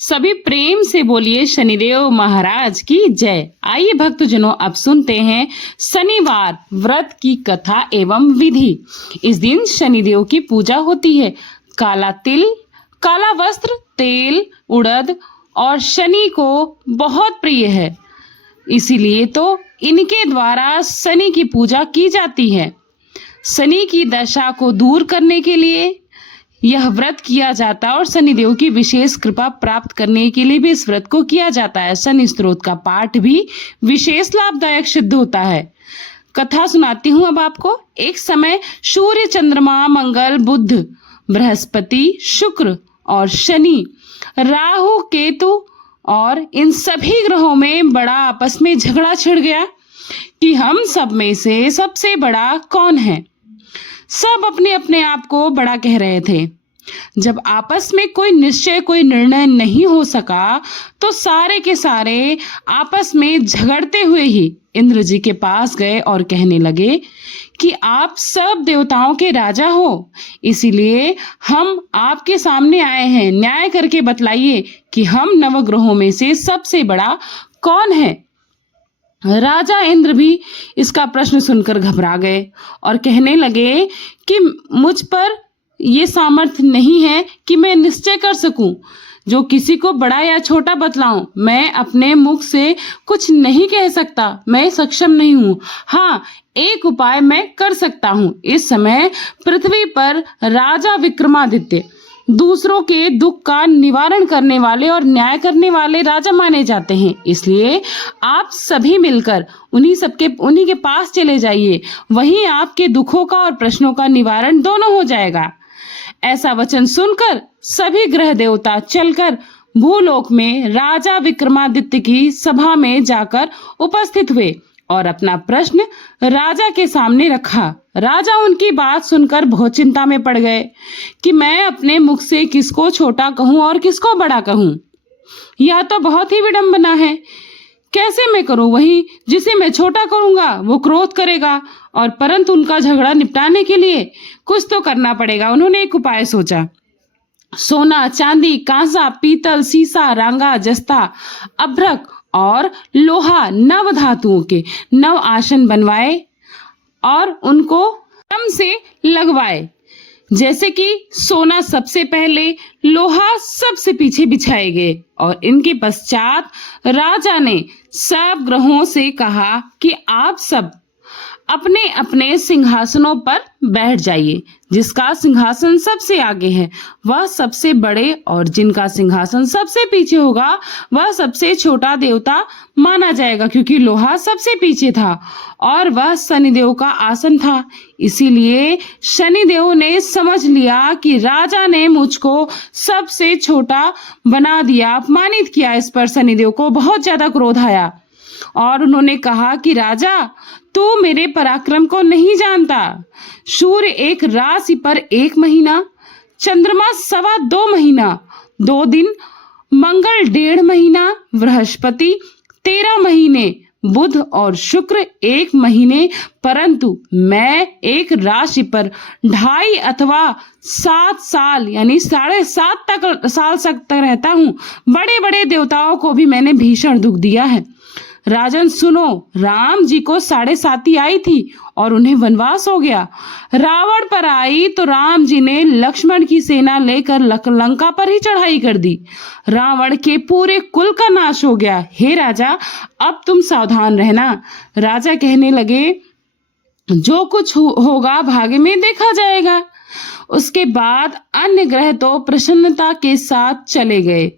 सभी प्रेम से बोलिए शनिदेव महाराज की जय। आइए भक्तजनों, अब सुनते हैं शनिवार व्रत की कथा एवं विधि। इस दिन शनिदेव की पूजा होती है। काला तिल, काला वस्त्र, तेल, उड़द और शनि को बहुत प्रिय है, इसीलिए तो इनके द्वारा शनि की पूजा की जाती है। शनि की दशा को दूर करने के लिए यह व्रत किया जाता है और शनिदेव की विशेष कृपा प्राप्त करने के लिए भी इस व्रत को किया जाता है। शनि स्तोत्र का पाठ भी विशेष लाभदायक सिद्ध होता है। कथा सुनाती हूँ अब आपको। एक समय सूर्य, चंद्रमा, मंगल, बुध, बृहस्पति, शुक्र और शनि, राहु, केतु और इन सभी ग्रहों में बड़ा आपस में झगड़ा छिड़ गया कि हम सब में से सबसे बड़ा कौन है। सब अपने अपने आप को बड़ा कह रहे थे। जब आपस में कोई निश्चय, कोई निर्णय नहीं हो सका तो सारे के सारे आपस में झगड़ते हुए ही इंद्र जी के पास गए और कहने लगे कि आप सब देवताओं के राजा हो, इसीलिए हम आपके सामने आए हैं। न्याय करके बतलाइए कि हम नवग्रहों में से सबसे बड़ा कौन है। राजा इंद्र भी इसका प्रश्न सुनकर घबरा गए और कहने लगे कि मुझ पर ये सामर्थ्य नहीं है कि मैं निश्चय कर सकूं, जो किसी को बड़ा या छोटा बतलाऊं। मैं अपने मुख से कुछ नहीं कह सकता, मैं सक्षम नहीं हूँ। हाँ, एक उपाय मैं कर सकता हूँ। इस समय पृथ्वी पर राजा विक्रमादित्य दूसरों के दुख का निवारण करने वाले और न्याय करने वाले राजा माने जाते हैं, इसलिए आप सभी मिलकर उन्हीं के पास चले जाइए। वहीं आपके दुखों का और प्रश्नों का निवारण दोनों हो जाएगा। ऐसा वचन सुनकर सभी ग्रह देवता चलकर भूलोक में राजा विक्रमादित्य की सभा में जाकर उपस्थित हुए और अपना प्रश्न राजा के सामने रखा। राजा उनकी बात सुनकर बहुत चिंता में पड़ गए कि मैं अपने मुख से किसको छोटा कहूं और किसको बड़ा कहूं। यह तो बहुत ही विडंबना है। कैसे मैं करूं? वही जिसे मैं छोटा करूंगा वो क्रोध करेगा, और परंतु उनका झगड़ा निपटाने के लिए कुछ तो करना पड़ेगा। उन्होंने एक उपाय सोचा। सोना, चांदी, कांसा, पीतल, सीसा, रांगा, जस्ता, अभ्रक और लोहा, नव धातुओं के 9 आसन बनवाए और उनको क्रम से लगवाए। जैसे कि सोना सबसे पहले, लोहा सबसे पीछे बिछाए गए और इनके पश्चात राजा ने सब ग्रहों से कहा कि आप सब अपने अपने सिंहासनों पर बैठ जाइए। जिसका सिंहासन सबसे आगे है वह सबसे बड़े, और जिनका सिंहासन सबसे पीछे होगा वह सबसे छोटा देवता माना जाएगा, क्योंकि लोहा सबसे पीछे था और वह शनिदेव का आसन था। इसीलिए शनिदेव ने समझ लिया कि राजा ने मुझको सबसे छोटा बना दिया, अपमानित किया। इस पर शनिदेव को बहुत ज्यादा क्रोध आया और उन्होंने कहा कि राजा, तू मेरे पराक्रम को नहीं जानता। सूर्य एक राशि पर 1 महीना, चंद्रमा 2.25 महीना, 2 दिन, मंगल 1.5 महीना, बृहस्पति 13 महीने, बुध और शुक्र 1 महीने, परंतु मैं एक राशि पर 2.5 अथवा 7 साल यानी 7.5 साल तक रहता हूँ। बड़े बड़े देवताओं को भी मैंने भीषण दुख दिया है। राजन सुनो, राम जी को 7.5 आई थी और उन्हें वनवास हो गया। रावण पर आई तो राम जी ने लक्ष्मण की सेना लेकर लंका पर ही चढ़ाई कर दी। रावण के पूरे कुल का नाश हो गया। हे राजा, अब तुम सावधान रहना। राजा कहने लगे, जो कुछ होगा भाग्य में देखा जाएगा। उसके बाद अन्य ग्रह तो प्रसन्नता के साथ चले गए,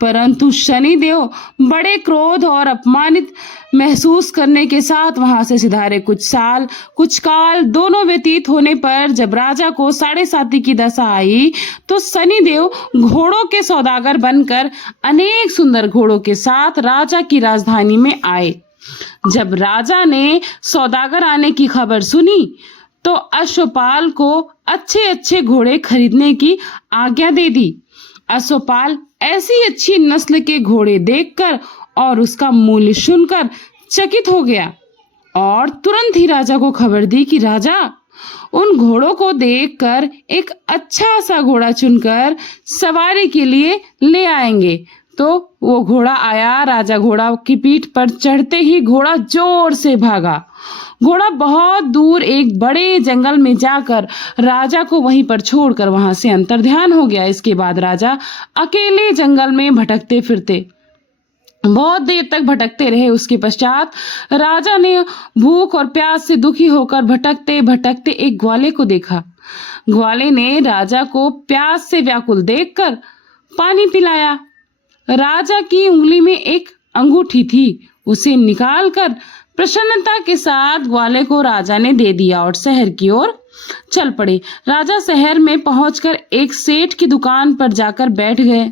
परंतु शनिदेव बड़े क्रोध और अपमानित महसूस करने के साथ वहां से सिधारे। कुछ काल दोनों व्यतीत होने पर जब राजा को 7.5 की दशा आई तो शनिदेव घोड़ों के सौदागर बनकर अनेक सुंदर घोड़ों के साथ राजा की राजधानी में आए। जब राजा ने सौदागर आने की खबर सुनी तो अश्वपाल को अच्छे अच्छे घोड़े खरीदने की आज्ञा दे दी। अश्वपाल ऐसी अच्छी नस्ल के घोड़े देखकर और उसका मूल्य सुनकर चकित हो गया और तुरंत ही राजा को खबर दी कि राजा, उन घोड़ों को देखकर एक अच्छा सा घोड़ा चुनकर सवारी के लिए ले आएंगे। तो वो घोड़ा आया। राजा घोड़ा की पीठ पर चढ़ते ही घोड़ा जोर से भागा। घोड़ा बहुत दूर एक बड़े जंगल में जाकर राजा को वहीं पर छोड़कर वहां से अंतर्ध्यान हो गया। इसके बाद राजा अकेले जंगल में भटकते फिरते बहुत देर तक भटकते रहे। उसके पश्चात राजा ने भूख और प्यास से दुखी होकर भटकते भटकते एक ग्वाले को देखा। ग्वाले ने राजा को प्यास से व्याकुल देखकर पानी पिलाया। राजा की उंगली में एक अंगूठी थी, उसे निकालकर प्रसन्नता के साथ ग्वाले को राजा ने दे दिया और शहर की ओर चल पड़े। राजा शहर में पहुंचकर एक सेठ की दुकान पर जाकर बैठ गए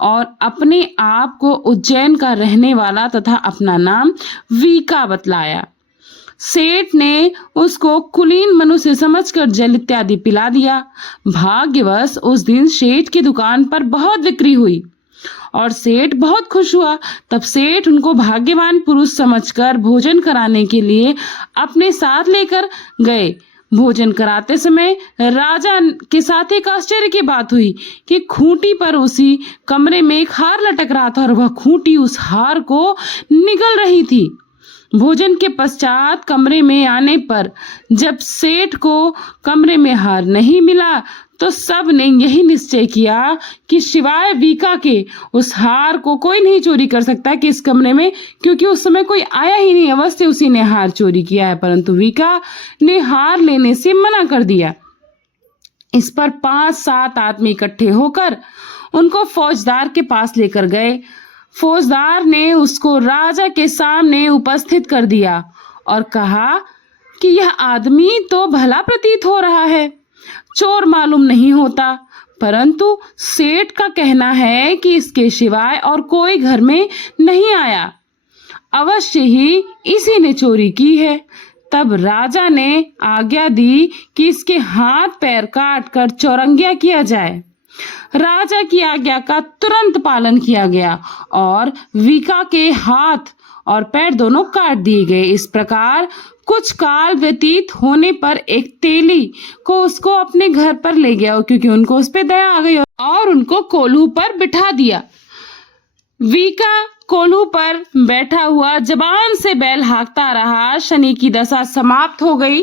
और अपने आप को उज्जैन का रहने वाला तथा अपना नाम वीका बतलाया। सेठ ने उसको कुलीन मनुष्य समझकर जल इत्यादि पिला दिया। भाग्यवश उस दिन सेठ की दुकान पर बहुत बिक्री हुई और सेठ बहुत खुश हुआ। तब सेठ उनको भाग्यवान पुरुष समझकर भोजन कराने के लिए अपने साथ लेकर गए। भोजन कराते समय राजा के साथ एक आश्चर्य की बात हुई कि खूंटी पर उसी कमरे में एक हार लटक रहा था और वह खूंटी उस हार को निगल रही थी। भोजन के पश्चात कमरे में आने पर जब सेठ को कमरे में हार नहीं मिला तो सब ने यही निश्चय किया कि सिवाय वीका के उस हार को कोई नहीं चोरी कर सकता कि इस कमरे में, क्योंकि उस समय कोई आया ही नहीं, अवश्य उसी ने हार चोरी किया है। परंतु वीका ने हार लेने से मना कर दिया। इस पर 5-7 आदमी इकट्ठे होकर उनको फौजदार के पास लेकर गए। फौजदार ने उसको राजा के सामने उपस्थित कर दिया और कहा कि यह आदमी तो भला प्रतीत हो रहा है, चोर मालूम नहीं होता, परंतु सेठ का कहना है कि इसके सिवाय और कोई घर में नहीं आया, अवश्य ही इसी ने चोरी की है। तब राजा ने आज्ञा दी कि इसके हाथ पैर काट कर चौरंगिया किया जाए। राजा की आज्ञा का तुरंत पालन किया गया और वीका के हाथ और पैर दोनों काट दिए गए। इस प्रकार कुछ काल व्यतीत होने पर एक तेली को उसको अपने घर पर ले गया, क्योंकि उनको उस पर दया आ गई और उनको कोल्हू पर बिठा दिया। वीका कोल्हू पर बैठा हुआ जबान से बैल हाँकता रहा। शनि की दशा समाप्त हो गई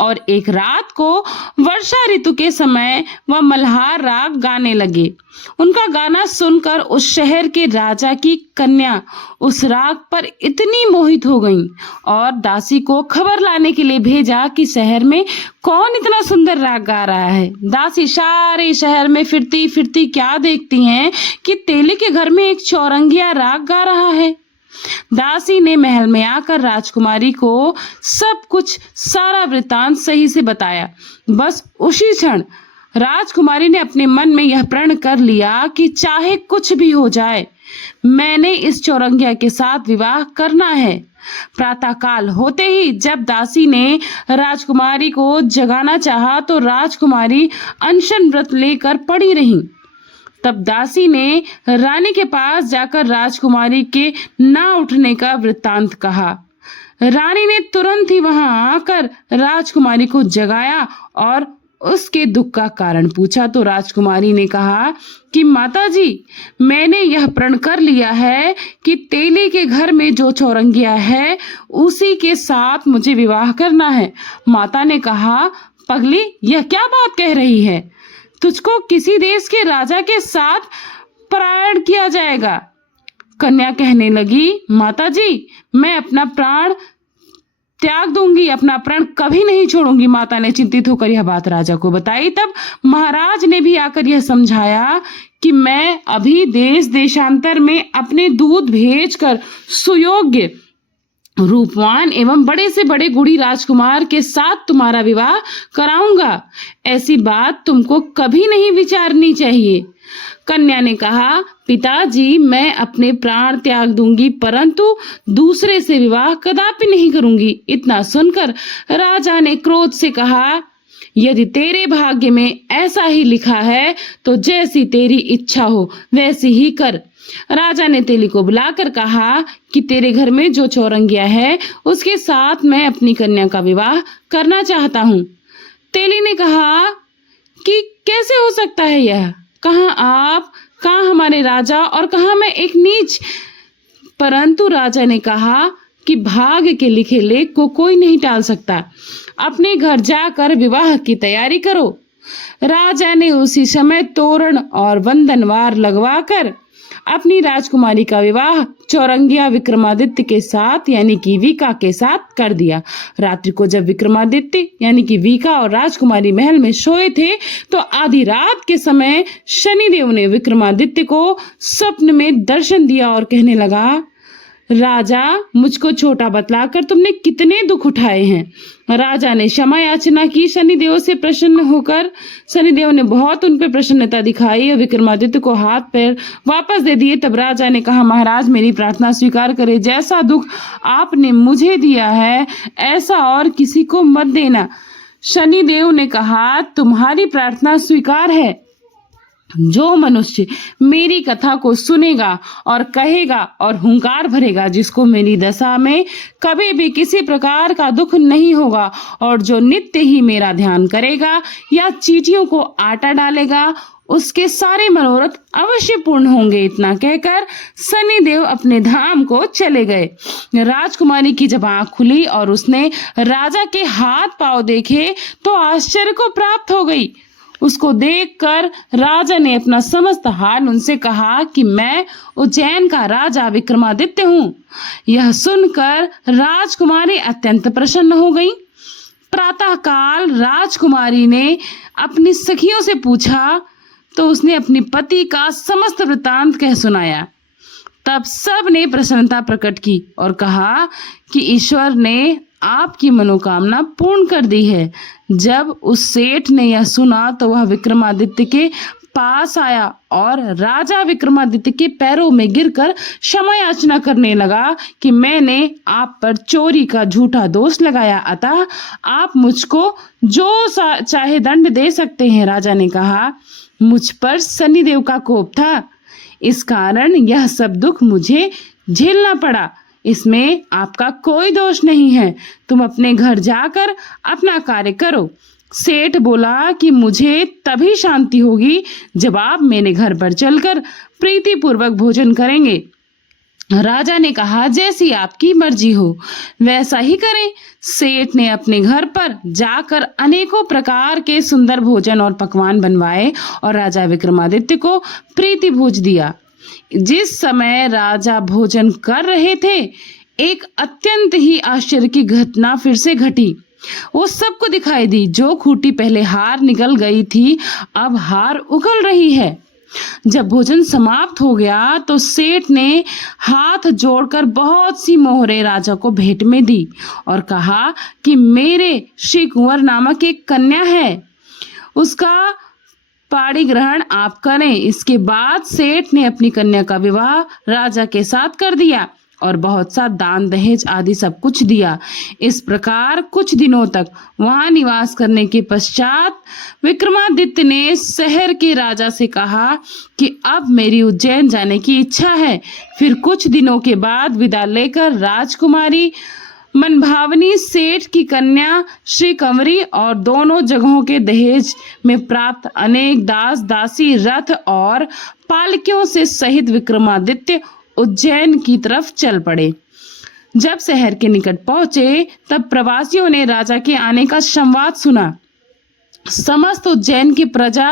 और एक रात को वर्षा ऋतु के समय वह मल्हार राग गाने लगे। उनका गाना सुनकर उस शहर के राजा की कन्या उस राग पर इतनी मोहित हो गई और दासी को खबर लाने के लिए भेजा कि शहर में कौन इतना सुंदर राग गा रहा है। दासी सारे शहर में फिरती फिरती क्या देखती हैं कि तेली के घर में एक चौरंगिया राग गा रहा है। दासी ने महल में आकर राजकुमारी को सब कुछ सारा वृतांत सही से बताया। बस उसी क्षण राजकुमारी ने अपने मन में यह प्रण कर लिया कि चाहे कुछ भी हो जाए, मैंने इस चौरंगिया के साथ विवाह करना है। प्रातः काल होते ही जब दासी ने राजकुमारी को जगाना चाहा तो राजकुमारी अनशन व्रत लेकर पड़ी रही। तब दासी ने रानी के पास जाकर राजकुमारी के ना उठने का वृत्तांत कहा। रानी ने तुरंत ही वहां आकर राजकुमारी को जगाया और उसके दुख का कारण पूछा। तो राजकुमारी ने कहा कि माताजी, मैंने यह प्रण कर लिया है कि तेली के घर में जो चौरंगिया है उसी के साथ मुझे विवाह करना है। माता ने कहा, पगली, यह क्या बात कह रही है? तुझको किसी देश के राजा के साथ पलायन किया जाएगा। कन्या कहने लगी, माताजी, मैं अपना प्राण त्याग दूंगी, अपना प्राण कभी नहीं छोड़ूंगी। माता ने चिंतित होकर यह बात राजा को बताई। तब महाराज ने भी आकर यह समझाया कि मैं अभी देश देशांतर में अपने दूत भेजकर सुयोग्य, रूपवान एवं बड़े से बड़े गुणी राजकुमार के साथ तुम्हारा विवाह कराऊंगा। ऐसी बात तुमको कभी नहीं विचारनी चाहिए। कन्या ने कहा, पिताजी, मैं अपने प्राण त्याग दूंगी, परंतु दूसरे से विवाह कदापि नहीं करूंगी। इतना सुनकर राजा ने क्रोध से कहा, यदि तेरे भाग्य में ऐसा ही लिखा है तो जैसी तेरी इच्छा हो वैसी ही कर। राजा ने तेली को बुलाकर कहा कि तेरे घर में जो चौरंगिया है उसके साथ मैं अपनी कन्या का विवाह करना चाहता हूँ। तेली ने कहा कि कैसे हो सकता है यह? कहाँ आप, कहाँ हमारे राजा और कहाँ मैं एक नीच? परंतु राजा ने कहा कि भाग्य के लिखे लेख को कोई नहीं टाल सकता। अपने घर जाकर विवाह की तैयारी करो। राजा ने उसी समय तोरण और वंदनवार लगवाकर अपनी राजकुमारी का विवाह चौरंगिया विक्रमादित्य के साथ यानी कि वीका के साथ कर दिया। रात्रि को जब विक्रमादित्य यानी कि वीका और राजकुमारी महल में सोए थे तो आधी रात के समय शनिदेव ने विक्रमादित्य को स्वप्न में दर्शन दिया और कहने लगा, राजा, मुझको छोटा बतलाकर तुमने कितने दुख उठाए हैं। राजा ने क्षमा याचना की। शनिदेव से प्रसन्न होकर शनिदेव ने बहुत उन पर प्रसन्नता दिखाई और विक्रमादित्य को हाथ पैर वापस दे दिए। तब राजा ने कहा, महाराज, मेरी प्रार्थना स्वीकार करें। जैसा दुख आपने मुझे दिया है ऐसा और किसी को मत देना। शनिदेव ने कहा, तुम्हारी प्रार्थना स्वीकार है। जो मनुष्य मेरी कथा को सुनेगा और कहेगा और हुंकार भरेगा, जिसको मेरी दशा में कभी भी किसी प्रकार का दुख नहीं होगा और जो नित्य ही मेरा ध्यान करेगा या चींटियों को आटा डालेगा, उसके सारे मनोरथ अवश्य पूर्ण होंगे। इतना कहकर शनिदेव अपने धाम को चले गए। राजकुमारी की जब आंख खुली और उसने राजा के हाथ पांव देखे तो आश्चर्य को प्राप्त हो गई। उसको देखकर राजा ने अपना समस्त हाल उनसे कहा कि मैं उज्जैन का राजा विक्रमादित्य हूँ। यह सुनकर राजकुमारी अत्यंत प्रसन्न हो गई। प्रातःकाल राजकुमारी ने अपनी सखियों से पूछा तो उसने अपने पति का समस्त वृतांत कह सुनाया। तब सब ने प्रसन्नता प्रकट की और कहा कि ईश्वर ने आपकी मनोकामना पूर्ण कर दी है। जब उस सेठ ने यह सुना तो वह विक्रमादित्य के पास आया और राजा विक्रमादित्य के पैरों में गिरकर क्षमा याचना करने लगा कि मैंने आप पर चोरी का झूठा दोष लगाया, अतः आप मुझको जो चाहे दंड दे सकते हैं। राजा ने कहा, मुझ पर शनिदेव का कोप था, इस कारण यह सब दुख मुझे झेलना पड़ा। इसमें आपका कोई दोष नहीं है। तुम अपने घर जाकर अपना कार्य करो। सेठ बोला कि मुझे तभी शांति होगी जब आप मेरे घर पर चलकर प्रीति पूर्वक भोजन करेंगे। राजा ने कहा, जैसी आपकी मर्जी हो वैसा ही करें। सेठ ने अपने घर पर जाकर अनेकों प्रकार के सुंदर भोजन और पकवान बनवाए और राजा विक्रमादित्य को प्रीति भोज दिया। जिस समय राजा भोजन कर रहे थे, एक अत्यंत ही आश्चर्य की घटना फिर से घटी। वो सबको दिखाई दी। जो खूंटी पहले हार निकल गई थी, अब हार उगल रही है। जब भोजन समाप्त हो गया तो सेठ ने हाथ जोड़कर बहुत सी मोहरें राजा को भेंट में दी और कहा कि मेरे श्री कुंवर नामक एक कन्या है, उसका पाणी ग्रहण आप करें। इसके बाद सेठ ने अपनी कन्या का विवाह राजा के साथ कर दिया और बहुत सा दान दहेज आदि सब कुछ दिया। इस प्रकार कुछ दिनों तक वहां निवास करने के पश्चात विक्रमादित्य ने शहर के राजा से कहा कि अब मेरी उज्जैन जाने की इच्छा है। फिर कुछ दिनों के बाद विदा लेकर राजकुमारी मनभावनी सेठ की कन्या श्री कंवरी और दोनों जगहों के दहेज में प्राप्त अनेक दास दासी रथ और पालकियों से सहित विक्रमादित्य उज्जैन की तरफ चल पड़े। जब शहर के निकट पहुंचे तब प्रवासियों ने राजा के आने का संवाद सुना। समस्त उज्जैन की प्रजा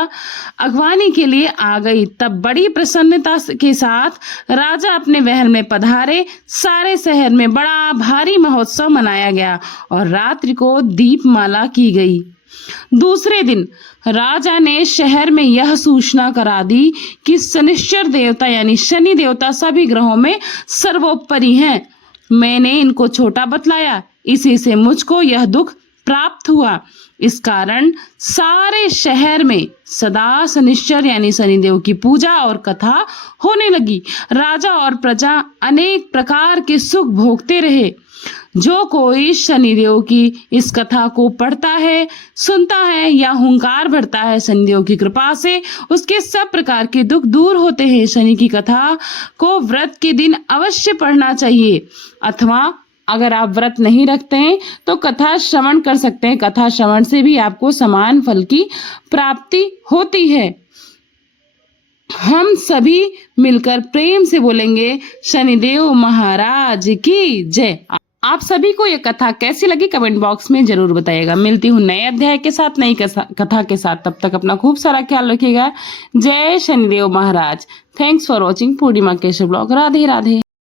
अगवानी के लिए आ गई। तब बड़ी प्रसन्नता के साथ राजा अपने महल में पधारे। सारे शहर में बड़ा भारी महोत्सव मनाया गया और रात्रि को दीपमाला की गई। दूसरे दिन राजा ने शहर में यह सूचना करा दी कि शनिश्चर देवता यानी शनि देवता सभी ग्रहों में सर्वोपरि हैं। मैंने इनको छोटा बतलाया, इसी से मुझको यह दुख प्राप्त हुआ। इस कारण सारे शहर में सदा शनिश्चर यानी शनिदेव की पूजा और कथा होने लगी। राजा और प्रजा अनेक प्रकार के सुख भोगते रहे। जो कोई शनिदेव की इस कथा को पढ़ता है, सुनता है या हुंकार भरता है, शनिदेव की कृपा से उसके सब प्रकार के दुख दूर होते हैं। शनि की कथा को व्रत के दिन अवश्य पढ़ना चाहिए अथवा अगर आप व्रत नहीं रखते हैं तो कथा श्रवण कर सकते हैं। कथा श्रवण से भी आपको समान फल की प्राप्ति होती है। हम सभी मिलकर प्रेम से बोलेंगे शनिदेव महाराज की जय। आप सभी को ये कथा कैसी लगी कमेंट बॉक्स में जरूर बताइएगा। मिलती हूँ नए अध्याय के साथ, नई कथा के साथ। तब तक अपना खूब सारा ख्याल रखिएगा। जय शनिदेव महाराज। Thanks for watching Purnima Keshav blog. Radhe Radhe.